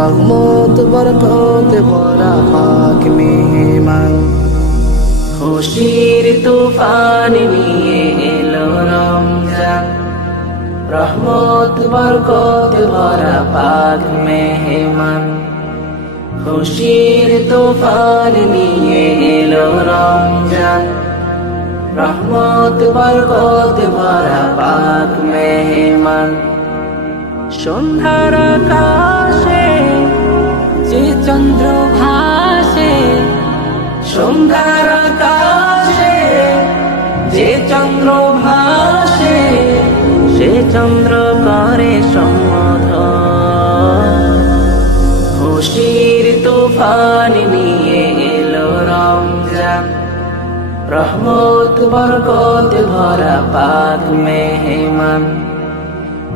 রহমত বরকত ভরা পাক মেহমান। খুশির তুফান নিয়ে এলো রমজান, রহমত বরকত ভরা পাক মেহমান। খুশির তুফান নিয়ে এলো রমজান, রহমত বরকত ভরা পাক মেহমান। সন্ধ্যার আকাশে যে চন্দ্র ভাসে, সন্ধ্যার আকাশে যে চন্দ্র ভাসে, সে চন্দ্র করে সম্বোধন। খুশির তুফান নিয়ে এলো রমজান, রহমত বরকত ভরা পাক মেহমান।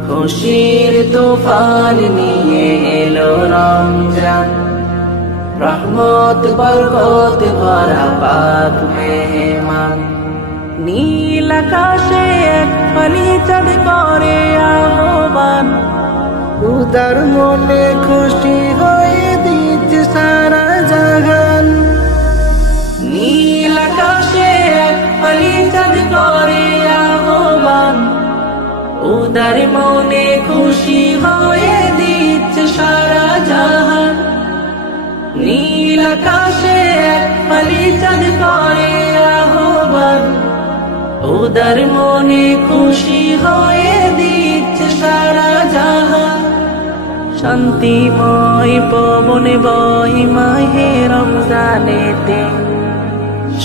খুশির তুফান নিয়ে এলো রমজান, রহমত বরকত ভরা পাক মেহমান। নীল আকাশে এক ফালি চাঁদ করে আহ্বান, উদার মনে খুশি হয়ে দিচ্ছে সারা জাহান। নীল আকাশে এক ফালি চাঁদ করে আহ্বান, উদার মনে খুশি হয়ে দিচ্ছে সারা জাহান। নীল আকাশে এক ফালি চাঁদ করে আহ্বান, উদার মনে খুশি হয়ে দিচ্ছে সারা জাহান। শান্তিময় পবন বয় মাহে রমজানেতে,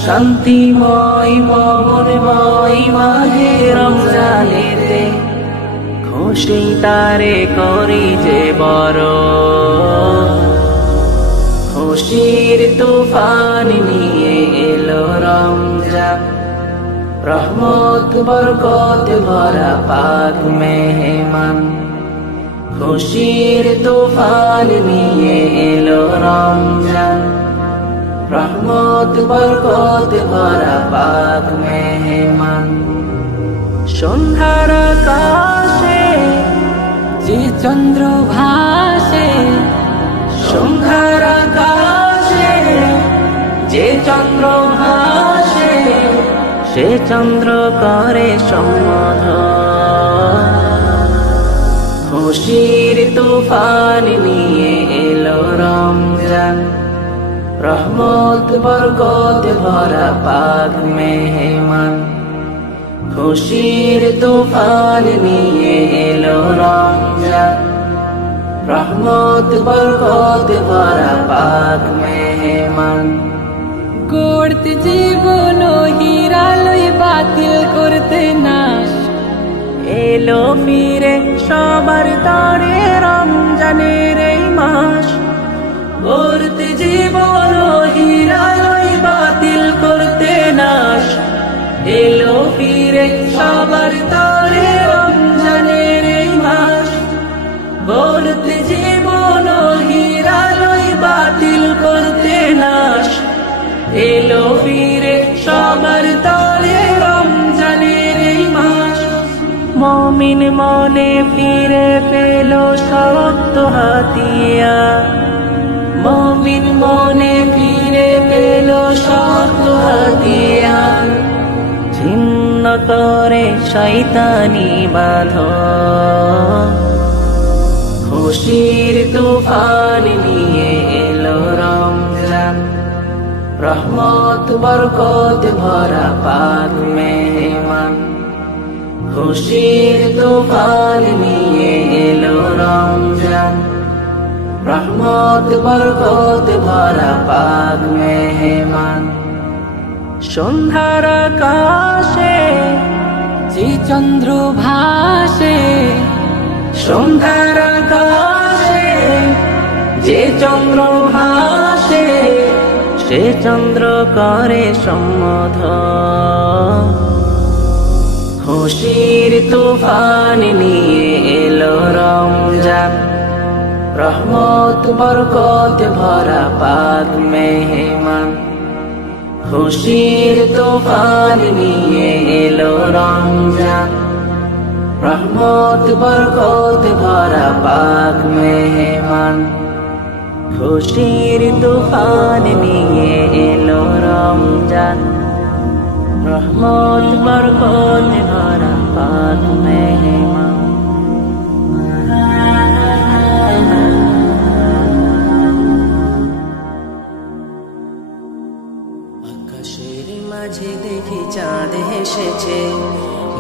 শান্তিময় পবন বয় মাহে রমজানেতে। খুশি তারে করি যে বড়, খুশির তুফান নিয়ে এলো রমজান, রহমত বরকত ভরা পাক মেহমান। খুশির তুফান নিয়ে এলো রমজান, রহমত বরকত ভরা পাক মেহমান। সন্ধ্যার আকাশে যে চন্দ্র ভাসে, সন্ধ্যার আকাশে যে চন্দ্র ভাসে, সে চন্দ্র করে সম্বোধন। খুশির তুফান নিয়ে এলো রমজান, রহমত বরকত ভরা পাক মেহমান। খুশির তুফান নিয়ে এলো রমজান, রহমত বরকত ভরা পাক মেহমান। গড়তে জীবন হিরালই বাতিল করতে নাশ, এলো ফিরে সবার তরে রমজানের এই মাস। গড়তে জীবন হিরালই বাতিল করতে নাশ, এলো ফিরে সবার তরে রমজানের এই মাস। গড়তে জীবন হিরালই বাতিল করতে নাশ, এলো ফিরে সবার তরে রমজানের এই মাস। মুমিন মনে ফিরে পেল শক্ত হাতিয়ার, মুমিন মনে ফিরে পেল শক্ত হাতিয়ার। ছিন্ন করে শয়তানি বাঁধন, খুশির তুফান নিয়ে এলো রমজান, রহমত বরকত ভরা পাক মেহমান। খুশির তুফান নিয়ে এলো রমজান, রহমত বরকত ভরা পাক মেহমান। সন্ধ্যার আকাশে যে চন্দ্র ভাসে, সন্ধ্যার আকাশে যে চন্দ্র ভাসে, সে চন্দ্র করে সম্বোধন। খুশির তুফান নিয়ে এলো রমজান, রহমত বরকত ভরা পাক মেহমান। খুশির তুফান নিয়ে এলো রমজান, রহমত বরকত ভরা পাক মেহমান। খুশির তুফান নিয়ে এলো রমজান, রহমত বরকত ভরা পাক মেহমান। আকাশের মাঝে দেখি চাঁদ এসেছে,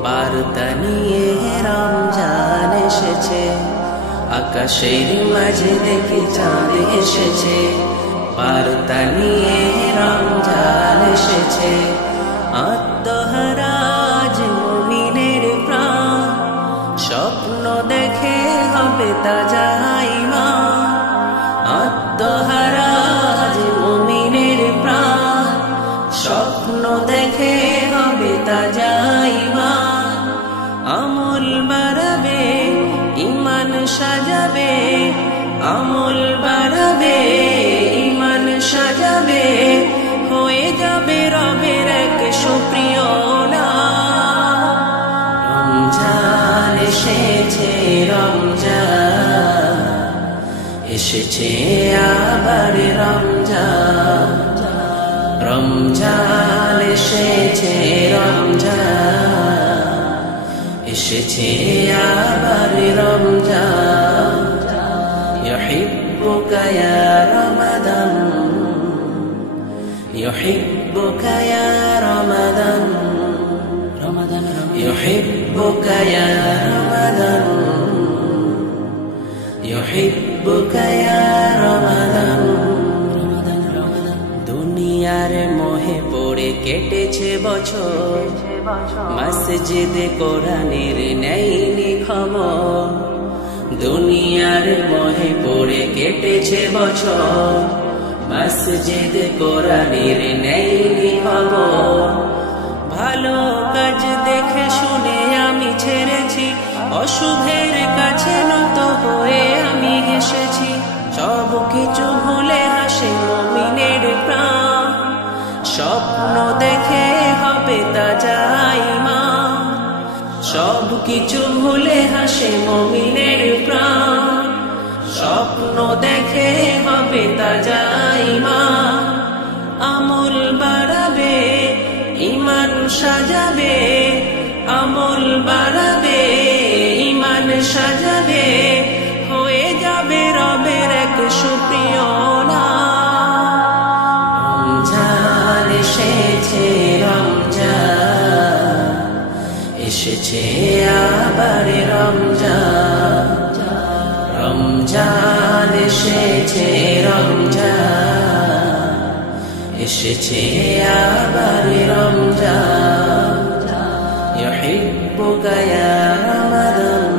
বার্তা নিয়ে রমজান এসেছে। আকাশের মাঝে দেখি চাঁদ এসেছে, বার্তা নিয়ে রমজান এসেছে। আত্মহারা আজ মুমিনের প্রাণ, স্বপ্ন দেখে হবে তাজা ঈমান। আত্মহারা আজ মুমিনের প্রাণ, স্বপ্ন দেখে হবে তাজা ঈমান। আমল বাড়াবে, ঈমান সাজাবে, আমল বাড়াবে, ঈমান সাজাবে, হয়ে যাবে রবের এক সুপ্রিয় নাম। রমজান এসেছে, রমজান এসেছে আবার রমজান। রমজান এসেছে, রমজান এসেছে আবার রমজান। ইউহিব্বুকা ইয়া রমাদান, ইউহিব্বুকা ইয়া রমাদান, রমাদান ইউহিব্বুকা ইয়া রমাদান, ইউহিব্বুকা ইয়া রমাদান। দুনিয়ার মোহে পড়ে কেটেছে বছর, মসজিদে কোরআনের নেয়নি খবর। দুনিয়ার মোহে পড়ে কেটেছে বছর, মসজিদে কোরআনের নেয়নি খবর। ভালো কাজ দেখে শুনে আমি ছেড়েছি, অশুভের কাছে নত হয়ে আমি হেসেছি। সব কিছু ভুলে হাসে মুমিনের প্রাণ, স্বপ্ন দেখে হবে তাজা ঈমান। সব কিছু ভুলে হাসে মুমিনের প্রাণ, স্বপ্ন দেখে হবে তাজা ঈমান। আমল বাড়াবে, ঈমান সাজাবে, আমল বাড়াবে, ঈমান সাজাবে, হয়ে যাবে রবের এক সুপ্রিয় নাম। রমজান এসেছে, রমজান এসেছে আবার রমজান। রমজান এসেছে, রমজান এসেছে আবার রমজান। ইউহিব্বুকা ইয়া রমাদান,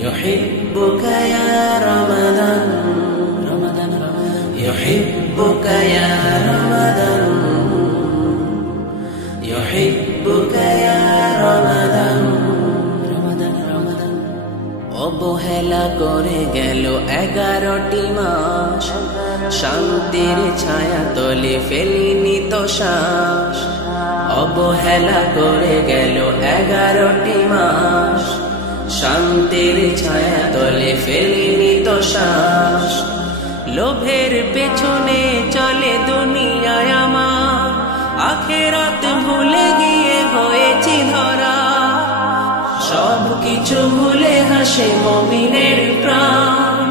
ইউহিব্বুকা ইয়া রমাদান, রমাদান ইউহিব্বুকা ইয়া রমাদান, ইউহিব্বুকা ইয়া রমাদান, রমাদান রমাদান। অবহেলা করে গেল 11টি মাস, শান্তির ছায়া তলে ফেলিনি তো শ্বাস। অবহেলা করে গেল 11টি মাস, শান্তির ছায়া তলে ফেলিনি তো শ্বাস। লোভের পেছনে চলে দুনিয়ায় আমার, আখিরাত ভুলে গিয়ে হয়েছি ধরা। সব কিছু ভুলে হাসে মুমিনের প্রাণ,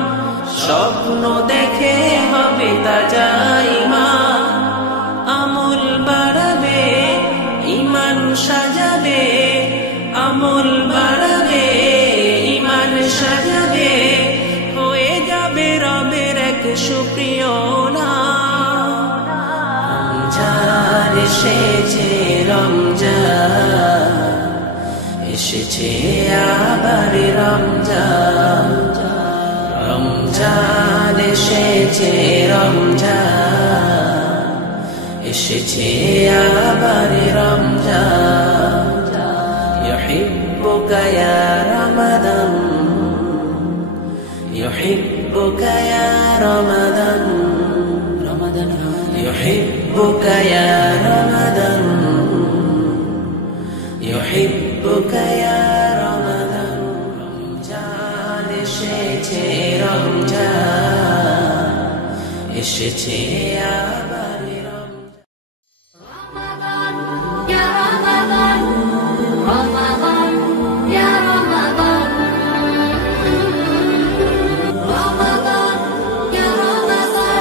স্বপ্ন দেখে হবে তাজা ঈমান। আমল বাড়াবে, ঈমান সাজাবে, আমল বাড়াবে, ঈমান সাজাবে, হয়ে যাবে রবের এক সুপ্রিয় নাম। রমজান এসেছে, রমজান এসেছে আবার রমজান। রমজান এসেছে, রমজান এসেছে আবার রমজান। ইউহিব্বুকা ইয়া রমাদান, ইউহিব্বুকা ইয়া রমাদান, রমাদান ইউহিব্বুকা ইয়া রমাদান, ইউহিব্বুকা ইয়া রমাদান। রমজান এসেছে, রমজান এসেছে আবার Ramadan, ya Ramadan, Ramadan, ya Ramadan, Ramadan, ya Ramadan.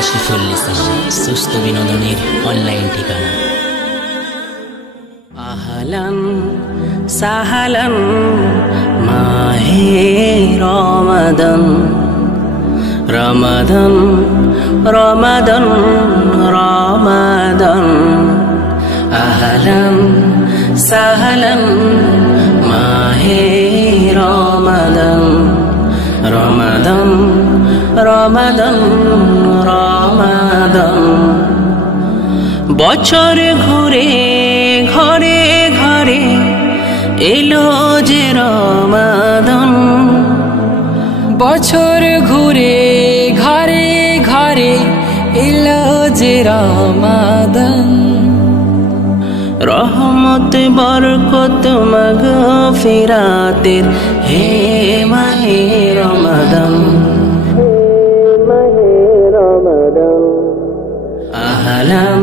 আশিফুল ইসলাম সুস্থ বিনোদনের অনলাইন ঠিকানা। আহলান সাহলান মাহে রমাদান, রমাদান রমাদান রমাদান। আহলান সাহলান মাহে রমাদান, রমাদান রমাদান রমাদান। বছর ঘুরে ঘরে ঘরে এলো যে রমাদান, বছর ঘুরে ঘরে ঘরে এলো যে রমাদান। রহমত বরকত মাগফিরাতের হে মাহে রমাদান, আহলান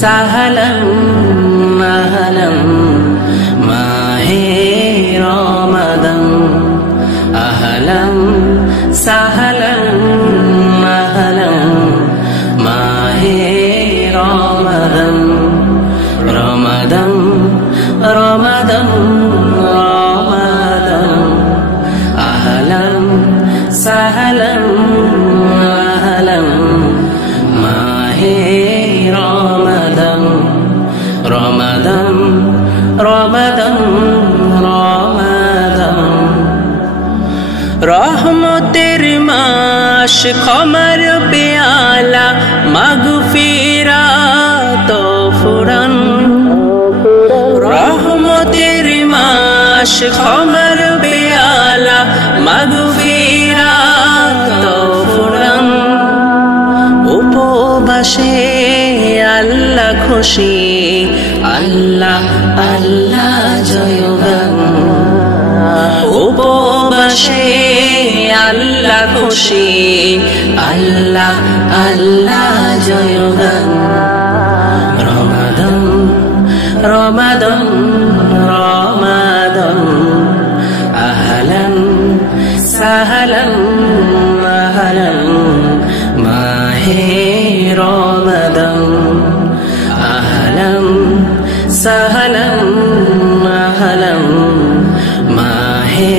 সাহলান আহলান মাহে রমাদান, আহলান সাহলান আহলান মাহে রমাদান, রমাদান রমাদান রমাদান। আহলান সাহলান আহলান মাহে রমাদান, রমাদান রমাদান রমাদান। রহমতের মাস ক্ষমার পেয়ালা মাগফিরাত ফুরান, রহমতের মাস ক্ষমার পেয়ালা মাগফিরাত ফুরান। উপবাসে আল্লাহ খুশি, আল্লাহ আল্লাহ জয়গান। উপবাসে আল্লাহ খুশি, আল্লাহ আল্লাহ জয়গান। রমাদান রমাদান রমাদান। আহলান সাহলান আহলান মাহে রমাদান, আহলান সাহলান আহলান মাহে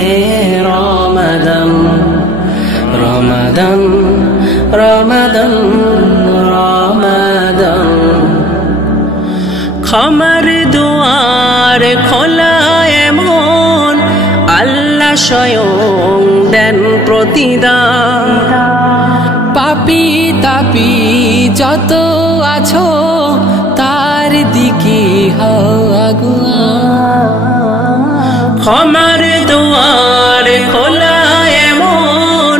রমাদান, রমাদান রমাদান রমাদান। ক্ষমার দুয়ার খোলা এমন আল্লাহ স্বয়ং দেন প্রতিদান। পাপি তাপি যত আছো তার দিকে হও আগুয়ান। ক্ষমার দুয়ার খোলা এমন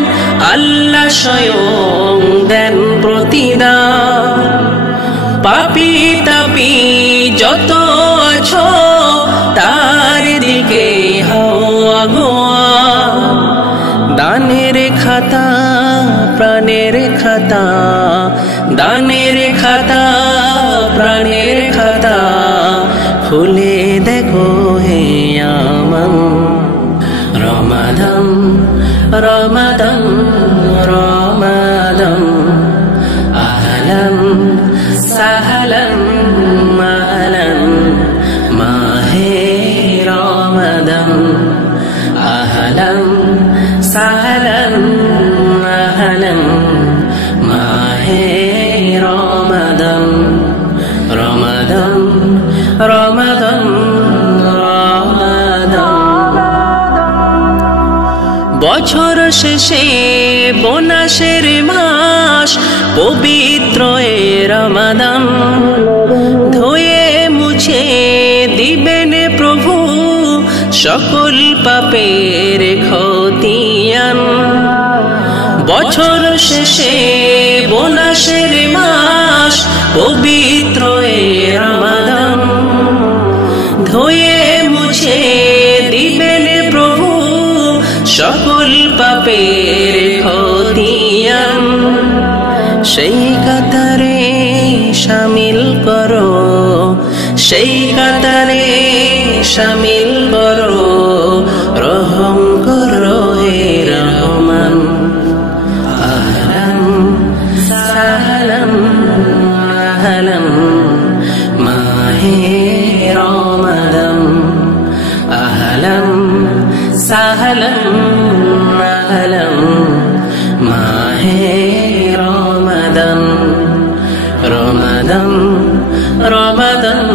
আল্লাহ স্বয়ং দেন প্রতিদান। পাপি তাপি যত আছো তার দিকে হও আগুয়ান। দানের খাতা প্রাণের খাতা, দানের খাতা প্রাণের খাতা খুলে দেখো হে আমান। রমাদান রমাদান রমাদান। আহলান সাহলান আহলান মাহে রমাদান, আহলান সাহলান আহলান মাহে রমাদান, রমাদান রমাদান রমাদান। বছর শেষে বোনাসের মাস পবিত্র এ রমাদান। ধুয়ে মুছে দিবেন প্রভু সকল পাপের খতিয়ান। বছর শেষে বোনাসের মাস পবিত্র এ রমাদান। ধুয়ে মুছে দিবেন প্রভু সকল পাপের খতিয়ান। সেই কাতারে শামিল করো, সেই কাতারে শামিল করো, রহম করো হে রহমান। আহলান সাহলান আহলান মাহে রমাদান, আহলান সাহলান আহলান মাহে রমাদান। রমাদান রমাদান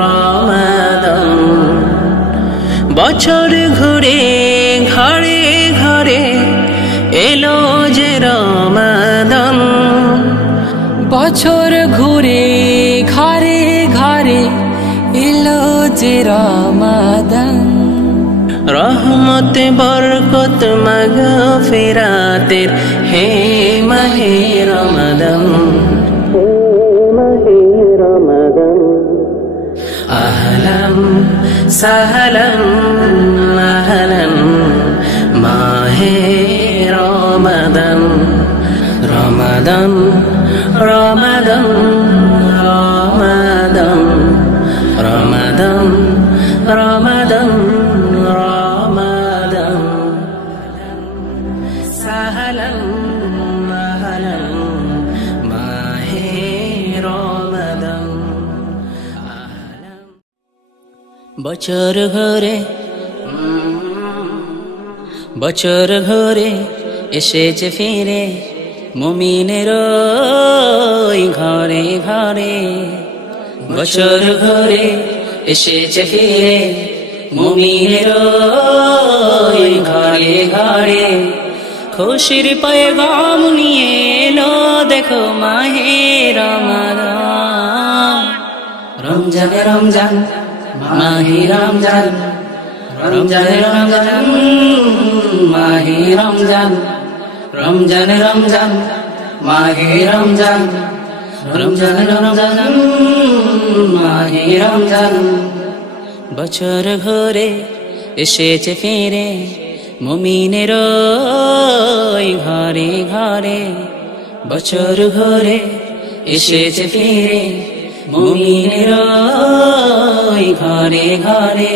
রমাদান, বছর ঘুরে ঘরে ঘরে এলো যে রমাদান। বছর ঘুরে ঘরে ঘরে এলো যে রমাদান। রহমতে বরকত মাগফিরাতের হে মাহে রমাদান, মাহে রমাদান। আহলান সাহলান আহলান মাহে রমাদান। রমাদান রমাদান রমাদান রমাদান রমাদান রমাদান। সাহলান আহলান মাহে রমাদান। বছর ঘরে বছর ঘরে এসেছে ফিরে মুমিনের ঘরে ঘরে। বছর ঘরে এসেছে ফিরে মুমিনের ঘরে ঘরে। খুশির পয়গাম নিয়ে এলো দেখো মাহে রমাদান। রমজান রমজান মাহে রমজান, রমজান রমজান মাহে রমজান, রমজান রমজান মাহে রমজান, রমজান রমজান মাহে রমজান। বছর ঘরে এসেছে ফিরে মুমিনের ঘরে ঘরে। বছর ঘরে এসেছে ফিরে মুমিনের ঘরে ঘরে।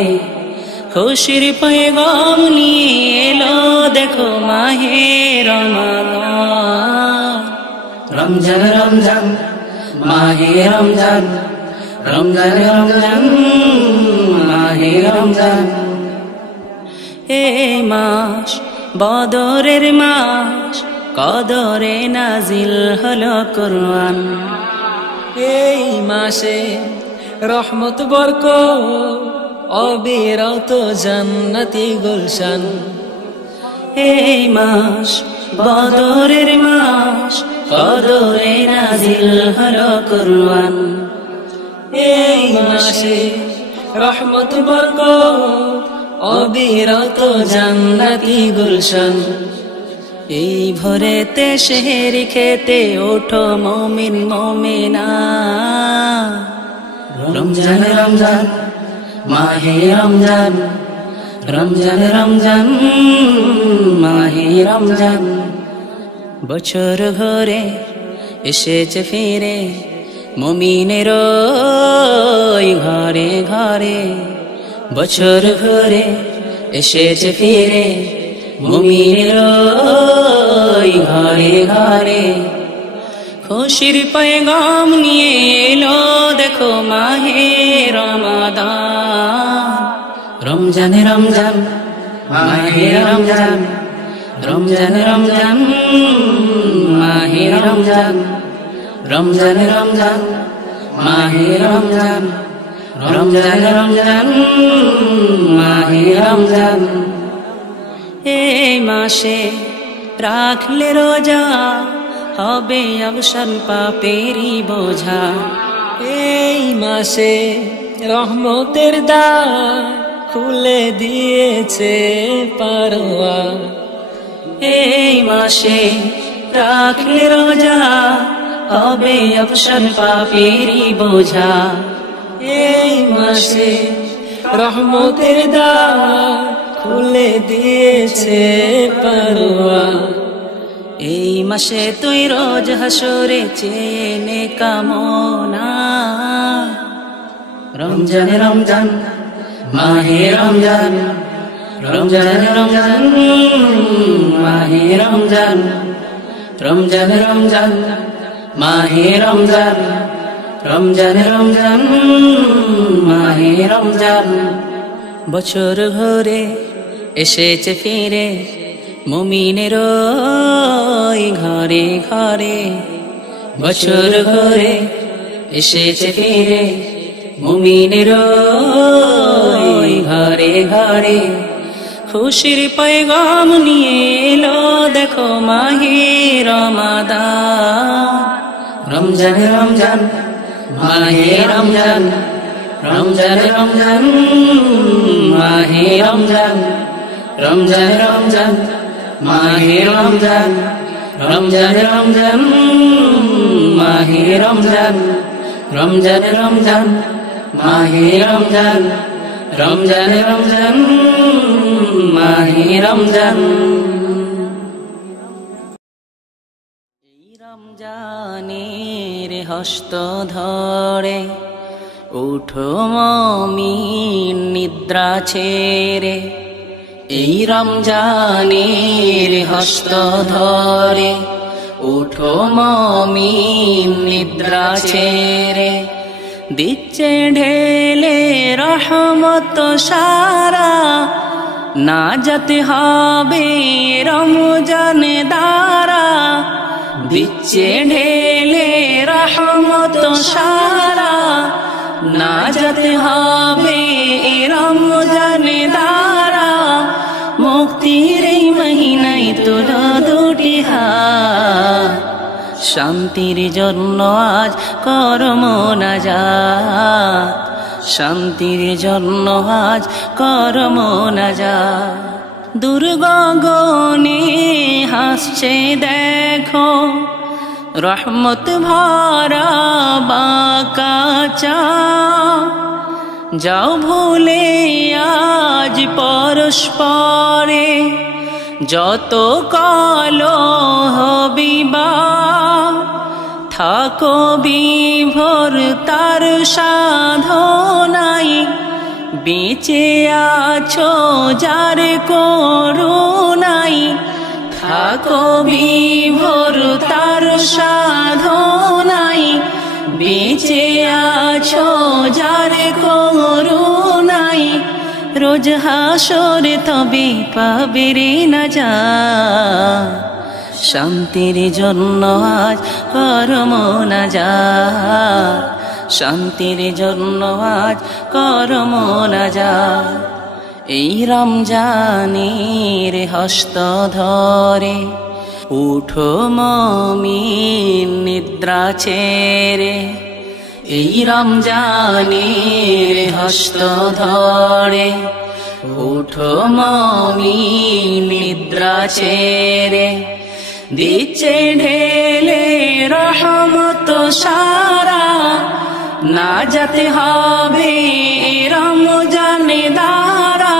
খুশির পয়গাম নিয়ে এলো দেখো মাহে রমাদান। রমজান রমজান মাহে রমজান, রমজান রমজান মাহে রমজান। এই মাস বদরের মাস, কদরে নাজিল হলো কুরআন। এই মাসে রহমত বরকত অবিরত জান্নাতি গুলশান। এই মাস বদরের মাস, কদরে নাজিল হলো কুরআন। এই মাসে রহমত বরকত অবিরত জান্নাতি গুলশান। এই ভোরেতে সেহরি খেতে ওঠো মুমিন মুমিনা। রমজান রমজান মাহে রমজান, রমজান রমজান মাহে রমজান। বছর ঘরে এসেছে ফিরে মুমিনের ঘরে ঘরে। বছর ঘরে এসেছে ফিরে মুমিনের ঘরে ঘরে। খুশির পয়গাম নিয়ে এলো দেখো মাহে রমাদান। রমজান রমজান মাহে রমজান, রমজান রমজান মাহে রমজান, রমজান রমজান মাহে রমজান, রমজান রমজান মাহে রমজান। এই মাসে রাখলে রোজা হবে অবসান পাপেরই বোঝা। এই মাসে রহমতের দ্বার খুলে দিয়েছে পারোয়া। এই মাসে রাখলে রোজা হবে অবসান পাপেরই বোঝা। এই মাসে রহমতের দ্বার খুলে দিয়েছে পারোয়া। এই মাসে তুই রোজ হাসরে চেনে কামনা রমজান রমজান মাহে রমজান রমজান রমজান মাহে রমজান রমজান রমজান মাহে রমজান রমজান রমজান মাহে রমজান বছর ঘরে এসেছে ফিরে মুমিনের ঘরে ঘরে বছর ঘরে এসেছে ফিরে মুমিনের ঘরে ঘরে খুশির পয়গাম নিয়ে এলো দেখো মাহে রমাদান রমজান রমজান মাহে রমজান রমজান রমজান মাহে রমজান রমজান রমজান মাহে রমজান রমজান রমজান মাহে রমজান রমজান রমজান মাহে রমজান রমজান রমজান মাহে রমজান এই রমজানের হস্ত ধরে উঠো মুমিন নিদ্রা ছেড়ে এই রমজানের হস্ত ধরে উঠো মুমিন নিদ্রা ছেড়ে দিচ্ছে ঢেলে রহমত সারা না যেতে হবে রমজান দ্বারা দিচ্ছে ঢেলে রহমত সারা না যেতে হবে রমজান দ্বারা মুক্তির এই মহিনায় তোলা দুটি হাত শান্তির জন্য আজ কর মোনাজাত শান্তির জন্য আজ কর মোনাজাত দুর্গগণে হাসছে দেখো রহমত ভরা বাঁকা যাও ভুলে আজ পরস্পরে যত কলহ বিবাদ থাকো বিভোর তার সাধনাই বেঁচে আছো যার করুণাই থাকো বিভোর তার সাধনাই বেঁচে আছো যার করুণাই রোজ হাসরে তবে পাবে রে নাজাত শান্তির জন্য আজ কর মোনাজাত শান্তির জন্য আজ কর মোনাজাত এই রমজানের হস্ত ধরে উঠো মুমিন নিদ্রা ছেড়ে এই রমজানের হস্ত ধরে উঠো মুমিন নিদ্রা ছেড়ে দিচ্ছে ঢেলে রহমত সারা না যেতে হবে রমজান দ্বারা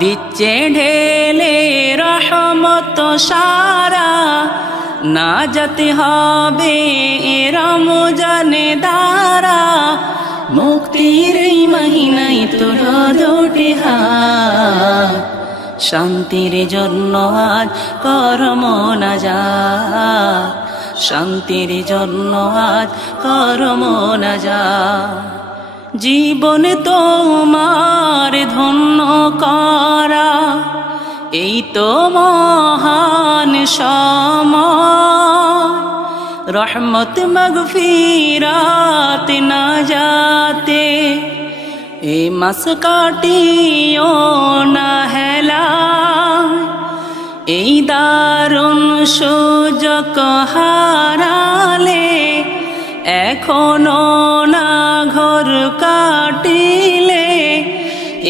দিচ্ছে ঢেলে রহমত সারা না যেতে হবে রমজান দ্বারা মুক্তির এই মহিনায় তোলা দুটি হাত শান্তির জন্য আজ কর মোনাজাত শান্তির জন্য আজ কর মোনাজাত জীবন তোমার ধন্য করা এই তো মহান সময় রহমত মগফিরাত না যাতে এ মাস কাটিও না হেলা এই দারুণ সুযোগ হারালে এখনো না ঘর কাটিলে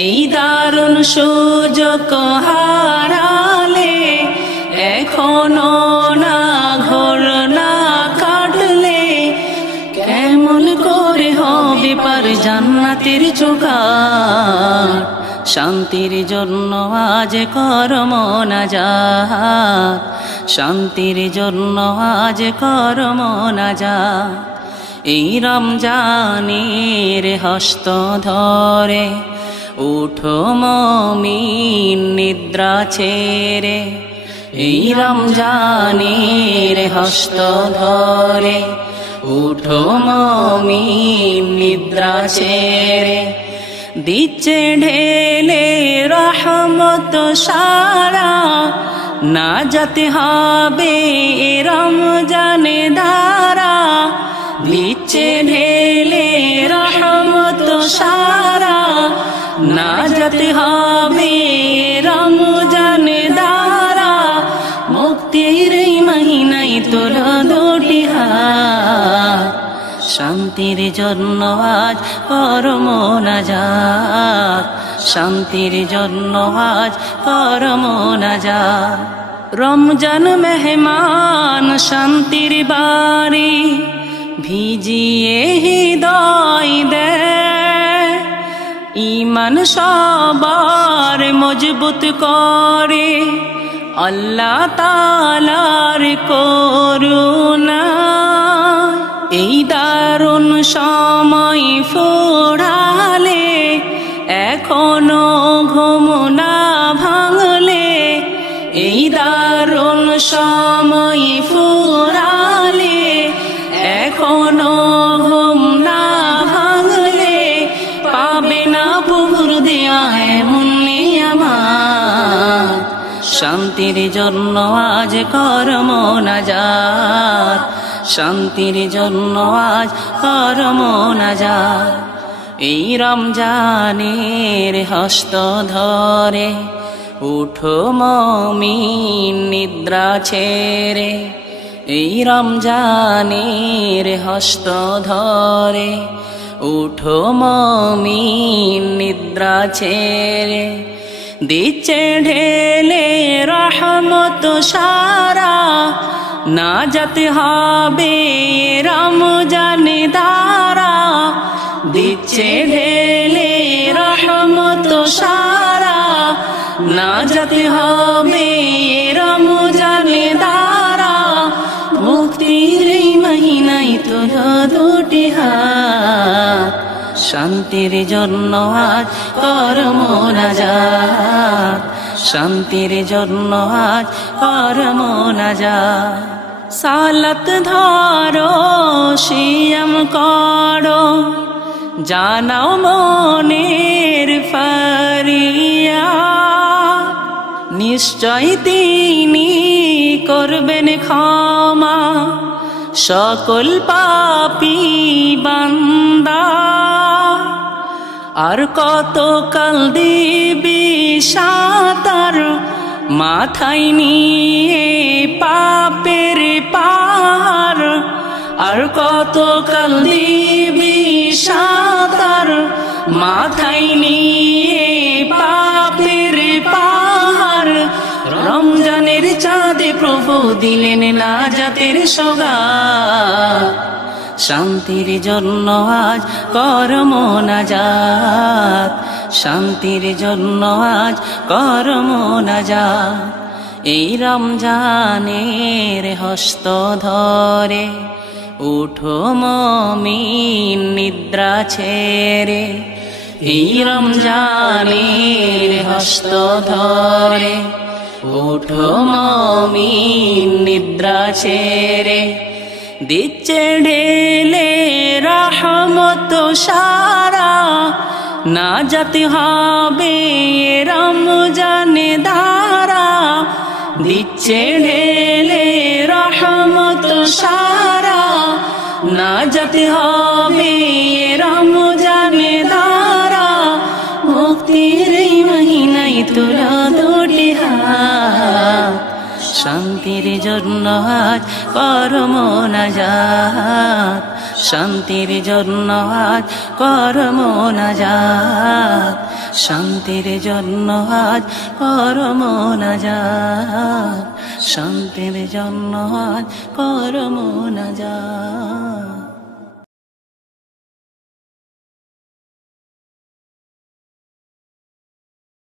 এই দারুণ সুযোগ হারালে এখনো না ঘর না কাটলে কেমন করে হবে পার জান্নাতের জোগাড় শান্তির জন্য আজ কর মোনাজাত শান্তির জন্য আজ কর মোনাজাত। এই রমজানের হস্ত ধরে উঠো মুমিন নিদ্রা ছেড়ে, এই রমজানের হস্ত ধরে উঠো মুমিন নিদ্রা ছেড়ে। দিচ্ছে ঢেলে রহমত সারা, না যেতে হবে রমজান ধারা। দিচ্ছে ঢেলে রহমত সারা, না যেতে হবে রমজান ধারা। মুক্তির এই মহিনায় তোলা দুটি হাত, শান্তির জন্য আজ কর মোনাজাত। শান্তির জন্য আজ কর মোনাজাত। রমজান মেহমান শান্তির বাড়ি, ভিজিয়ে হৃদয় দে। ঈমান সবার মজবুত করে আল্লাহ তাআলার করুণা। এই দারুণ সময় ফুরালে, এখনো ঘুম না ভাঙলে। এই দারুণ সময় ফুরালে, এখনো ঘুম না ভাঙলে। পাবে না প্রভুর দেয়া এমন নিয়ামত, শান্তির জন্য আজ কর মোনাজাত। শান্তির জন্য আজ কর মোনাজাত। এই রমজানের হস্ত ধরে উঠো মুমিন নিদ্রা ছেড়ে, এই রমজানের হস্ত ধরে উঠো মুমিন নিদ্রা ছেড়ে। দিচ্ছে ঢেলে রহমত সারা, না যেতে হবে রমজান ধারা। দিচ্ছে ঢেলে রহমত সারা, না যেতে হবে রমজান ধারা। মুক্তির এই মহিনায় তোলা দুটি হাত, শান্তির জন্য আজ কর মোনাজাত। শান্তির জন্য আজ কর মোনাজাত। সালাত ধরো সিয়াম করো, জানাও মনের ফরিয়াদ। নিশ্চয় তিনি করবেন ক্ষমা সকল পাপী বান্দা। আর কত কাল দিবি সাঁতার, মাথায় নিয়ে পাপের পাহাড়। আর কত কাল দিবি সাঁতার, মাথায় নিয়ে পাপের পাহাড়। রমজানের চাঁদে প্রভু দিলেন নাজাতের সওগাত, শান্তির জন্য আজ কর মোনাজাত। শান্তির জন্য আজ কর মোনাজাত। এই রমজানের হস্ত ধরে উঠো মুমিন নিদ্রা ছেড়ে, এই রমজানের হস্ত ধরে উঠো মুমিন নিদ্রা ছেড়ে। দিচ্ছে ঢেলে রহমত সারা, না যেতে হবে রমজান ধারা। দিচ্ছে ঢেলে রহমত সারা, না যেতে হবে রমজান ধারা। মুক্তির এই মহিনায় তোলা দুটি হাত, শান্তির জন্য আজ কর মোনাজাত। শান্তির জন্য আজ কর মোনাজাত। শান্তির জন্য আজ কর মোনাজাত। শান্তির জন্য আজ কর মোনাজাত।